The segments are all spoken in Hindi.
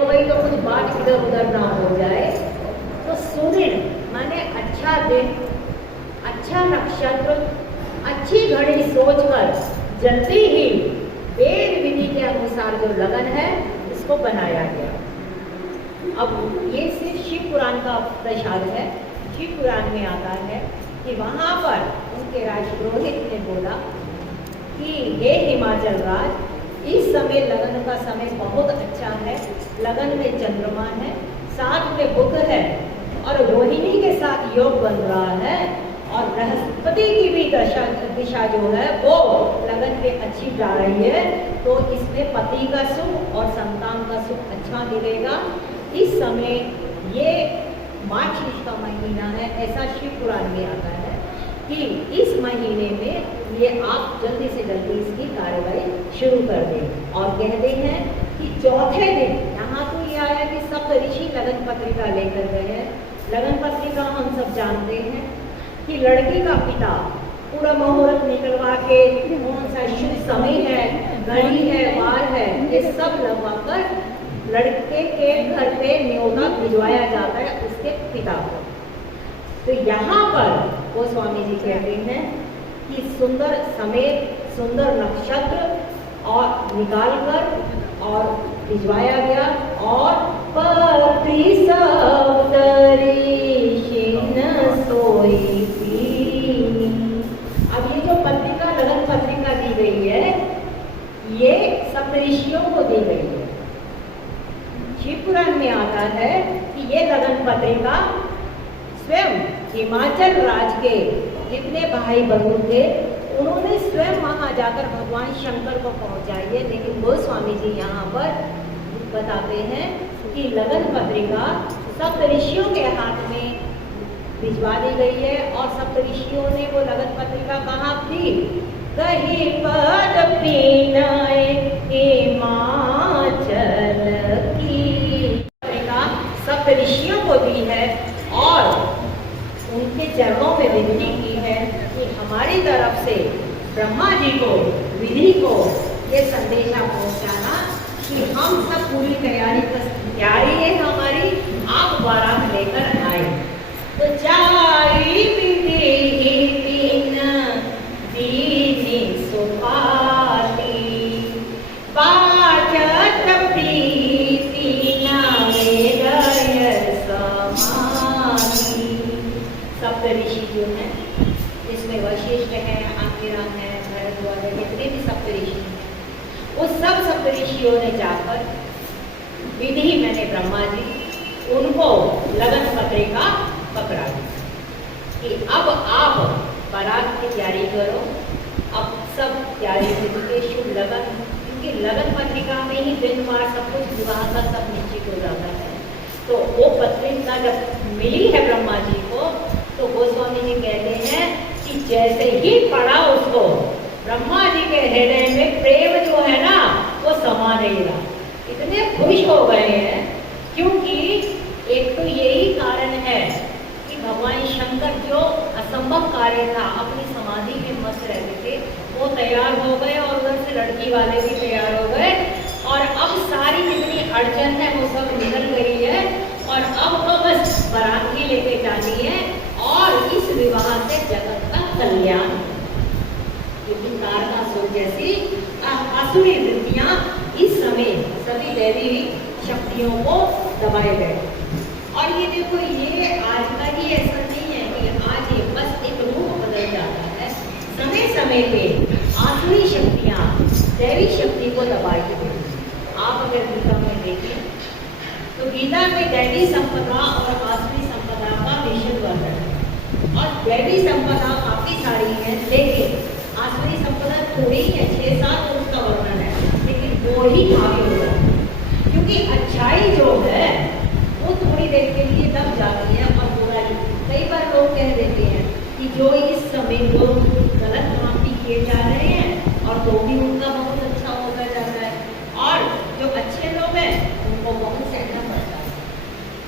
हो गई तो कुछ बात इधर उधर ना हो जाए। तो सुदिन माने अच्छा दिन, अच्छा नक्षत्र, अच्छी घड़ी सोचकर जल्दी ही वेद विधि के अनुसार जो लगन है इसको बनाया गया। अब ये सिर्फ शिव पुराण का प्रसाद है। शिव पुराण में आता है कि वहाँ पर उनके राजपुरोहित ने बोला कि हे हिमाचल राज, इस समय लगन का समय बहुत अच्छा है। लगन में चंद्रमा है, साथ में बुध है और रोहिणी के साथ योग बन रहा है और बृहस्पति की भी दिशा जो है वो लगन में अच्छी जा रही है। तो इसमें पति का सुख और संतान का सुख अच्छा मिलेगा। इस समय ये मार्च का महीना है, ऐसा शिव पुराण में आता है कि इस महीने में ये आप जल्दी से जल्दी इसकी कार्रवाई शुरू कर दें। और कहते हैं कि चौथे दिन, यहाँ तो ये आया कि सब ऋषि लगन पत्रिका लेकर गए हैं। लगन पत्रिका हम सब जानते हैं कि लड़की का पिता पूरा मुहूर्त निकलवा के कौन सा शुभ समय है, घड़ी है, वार है, ये सब लगवाकर लड़के के घर पे न्योता भिजवाया जाता है उसके पिता को। तो यहाँ पर वो स्वामी जी कहते हैं कि सुंदर समय, सुंदर नक्षत्र और निकाल कर और भिजवाया गया। और पत्री सोई पीनी। अब ये जो पत्रिका, लगन पत्रिका दी गई है, ये सप्तऋषियों को दी गई है। शिव पुराण में आता है कि ये लगन पत्रिका स्वयं हिमाचल राज के जितने भाई बंधु थे उन्होंने स्वयं वहां जाकर भगवान शंकर को पहुंचाई है। लेकिन गोस्वामी जी यहाँ पर बताते हैं कि लगन पत्रिका सप्तऋषियों के हाथ में भिजवा दी गई है और सप्तऋषियों ने वो लगन पत्रिका कहाँ दी? कहीं पद पीनाए हिमाचल की पत्रिका सप्तऋषियों को दी है और उनके चरणों में विनती की है कि हमारी तरफ से ब्रह्मा जी को, विधि को ये संदेशा पहुंचाना कि हम सब पूरी तैयारी है हमारी, आप बारात लेकर आए। तो चारी विधि तीन दीनी सुपाती पाचत प्रीति नावेदय समानी। सप्तऋषि जो है जिसमें वशिष्ठ है, अंगिरा है, भरद्वाज है, जितने भी सप्तऋषि हैं वो सब सप्तऋषियों ने जाकर विधि, मैंने ब्रह्मा जी, उनको लगन पत्रिका पकड़ा दी कि अब आप बारात की तैयारी करो। अब सब तैयारी करके शुभ लगन, क्योंकि लगन पत्रिका में ही दिन वार सब कुछ विवाह का सब निश्चित हो जाता है। तो वो पत्रिका जब मिली है ब्रह्मा जी को तो गोस्वामी जी कहते हैं कि जैसे ही पढ़ा उसको, ब्रह्मा जी के हृदय में प्रेम जो है ना वो समा नहीं रहा। इतने खुश हो गए हैं क्योंकि एक तो यही कारण है कि भगवान शंकर जो असंभव कार्य था, अपनी समाधि में मस्त रहते थे, वो तैयार हो गए और उधर से लड़की वाले भी तैयार हो गए और अब सारी जितनी अड़चन है वो सब निकल गई है और अब तो बस बारात ही लेके जानी है और इस विवाह से जगत का कल्याण। क्योंकि तारकासुर जैसी आसुरी वृत्तियां इस समय सभी दैवी शक्तियों को दबाए गए। और ये देखो, ये आज का ही ऐसा नहीं है कि आज ये बस एक रूप बदल जाता है। समय समय पे आसुरी शक्तियां दैवी शक्ति को दबाई गई। आप अगर गीता में देखें तो गीता में दैवी संपदा और आसुरी संपदा का मिश्रण वर्णन है और दैवी संपदा काफी सारी है लेकिन आसुरी संपदा थोड़ी है, 6-7 उसका वर्णन है, लेकिन वो ही काफी हो जाता है। क्योंकि अच्छाई जो है वो थोड़ी देर के लिए दब जाती है और बुराई, कई बार लोग कह देते हैं कि जो इस समय जो गलत काम भी किए जा रहे हैं और तो भी उनका बहुत अच्छा होता जाता है और जो अच्छे लोग हैं उनको बहुत सहना पड़ता है।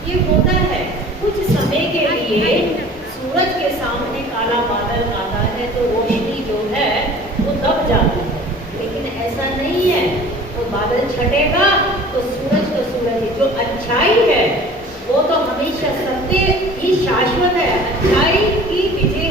ये होता है कुछ समय के लिए। सूरज के सामने काला बादल आता है तो रोशनी जो है वो दब जाती है, लेकिन ऐसा नहीं है। वो बादल छटेगा तो सूरज ही, जो सत्य ही शाश्वत है, अच्छाई की विजय